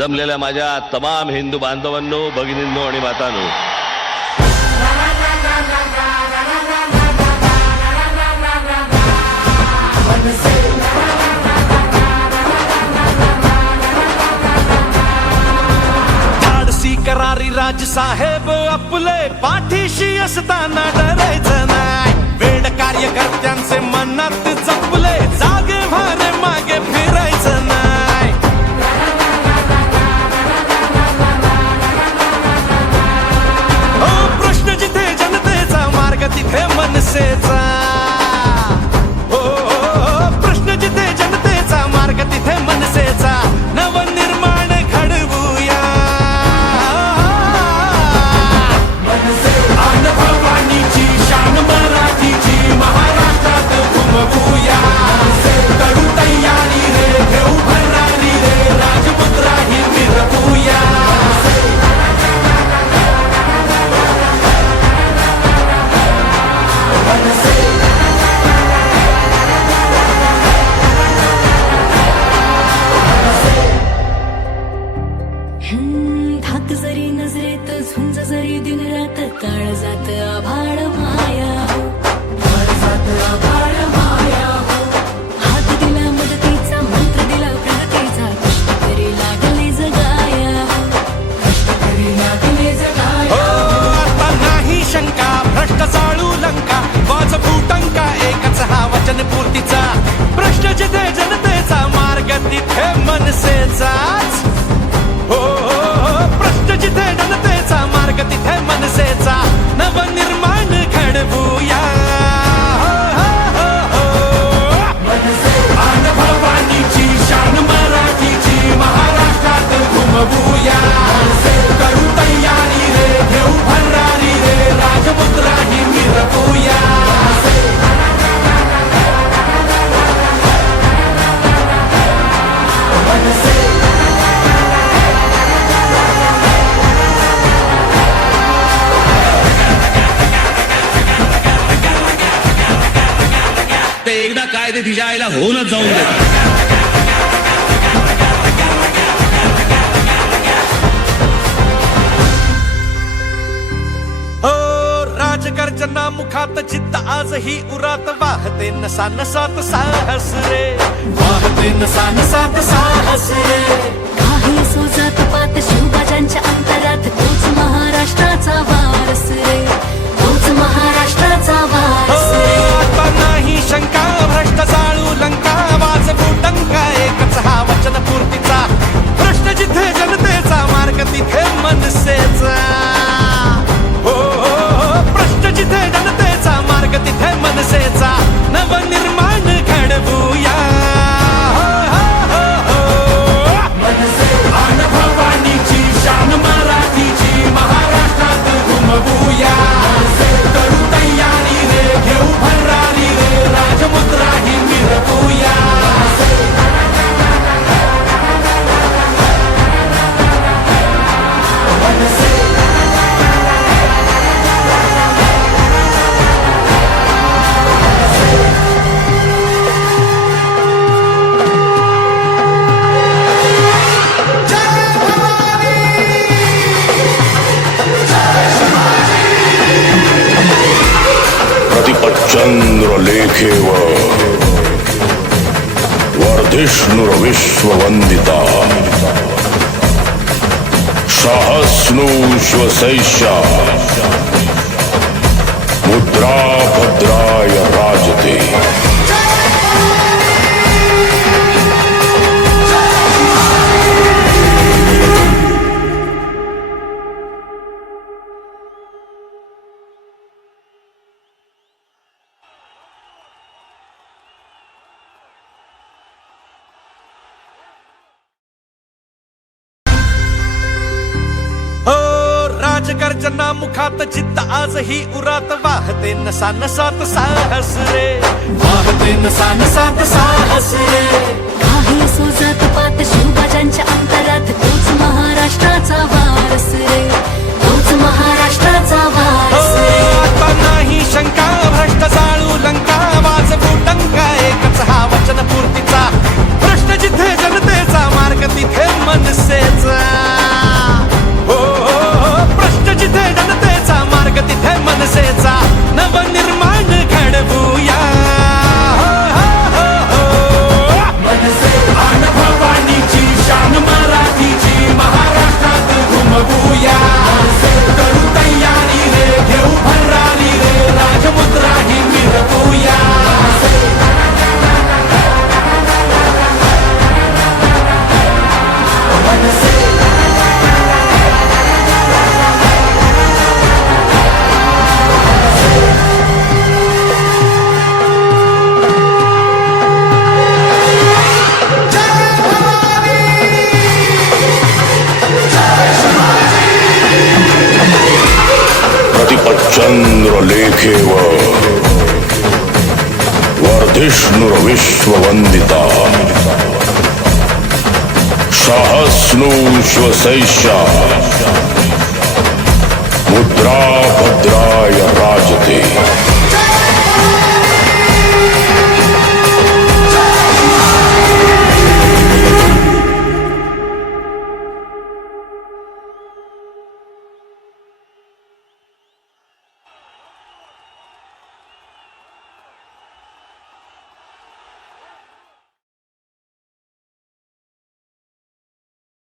जमलेल्या माझ्या तमाम हिंदू बांधवांनो, भगिनींनो आणि मातांनो, धाडसी करारी राजसाहेब आपले पाठीशी असताना डरायचं नाही. वेड कार्यकर्त्यांचे मनात जपले, जागे भारे मागे फिरायचं नाही. ओ प्रश्न जिथे जनतेचा, मार्ग तिथे मनसेचा. ओ प्रश्न जिथे जनतेचा, मार्ग तिथे मनसेचा. नवनिर्माण घडवूया, भवानीची शान मराठीची महाराष्ट्रात घुमवूया. करू तयारी रे, घेऊ भरारी रे, राजमुद्रा ही मिरवूया. धाक जरी नजरेत, झुंज जरी दिन रात, काळ जात आभाळ माया हो, काळ जात आभाळ माया हो. हात दिला मदतीचा, मंत्र दिला प्रगतीचा, कष्ट करी लागले जगाया हो, कष्ट करी लागले जगाया. आता नाही शंका, भ्रष्ट चाळू लंका, वाज फुटंका, एकच हा वचन पूर्तीचा. प्रश्न जिथे जनतेचा, मार्ग तिथे मनसेचाच. हो प्रश्न जिथे जनतेचा, मार्ग तिथे मनसेचा. नवनिर्माण घडवूया, भवानीची शान मराठीची महाराष्ट्रात घुमवूया. करू तयारी रे, घेऊ भरारी रे, राजमुद्रा ही मिरवूया. ते एकदा काय ते तिच्या आईला होऊनच जाऊन दे. हो राजगर्जना मुखात, जिद्द आजही उरात, वाहते नसा नसात साहस रे, वाहते नसा नसात साहस रे. काही सोजात पात, शिवबाजांच्या अंतरात, तोच महाराष्ट्राचा वारस रे, तोच महाराष्ट्राचा वारस रे. आता नाही शंका, भ्रष्ट चाळू लंका, वाज फुटंका, एकच हा वचन पूर्तीचा. प्रश्न जिथे जनतेचा, मार्ग तिथे मनसेचा. हो प्रश्न जिथे जनतेचा, मार्ग तिथे मनसेचा. नवनिर्माण घडवूया, भवानीची शान मराठीची महाराष्ट्रात घुमवूया. करू तयारी रे, घेऊ भरारी रे, राजमुद्रा ही मिरवूया. चंद्रलेखेव वर्धिष्णुर्विश्ववन्दिता सहस्नुष्वसैष्या मुद्रा भद्राय राजते. राजगर्जना मुखात, जिद्द आजही उरात, वाहते नसा नसात साहस रे, वाहते नसा नसात साहस रे. काही सोजात पात, शिवबाजांच्या अंतरात, तोच महाराष्ट्राचा वारस रे, तोच महाराष्ट्राचा वारस रे. आता नाही शंका, भ्रष्ट चाळू लंका, वाज फुटंका, एकच हा वचन पूर्तीचा. प्रश्न जिथे जनतेचा, मार्ग तिथे मनसेचा. महाराष्ट्रात घुमवूया करू तयारी रे घेऊ भरारी रे राजमुद्रा ही मिरवूया प्रतिपच्चंद्र लेखेव वर्धिष्णुर्विश्ववन्दिता सहस्नूष्वसैषा मुद्रा भद्राय राजते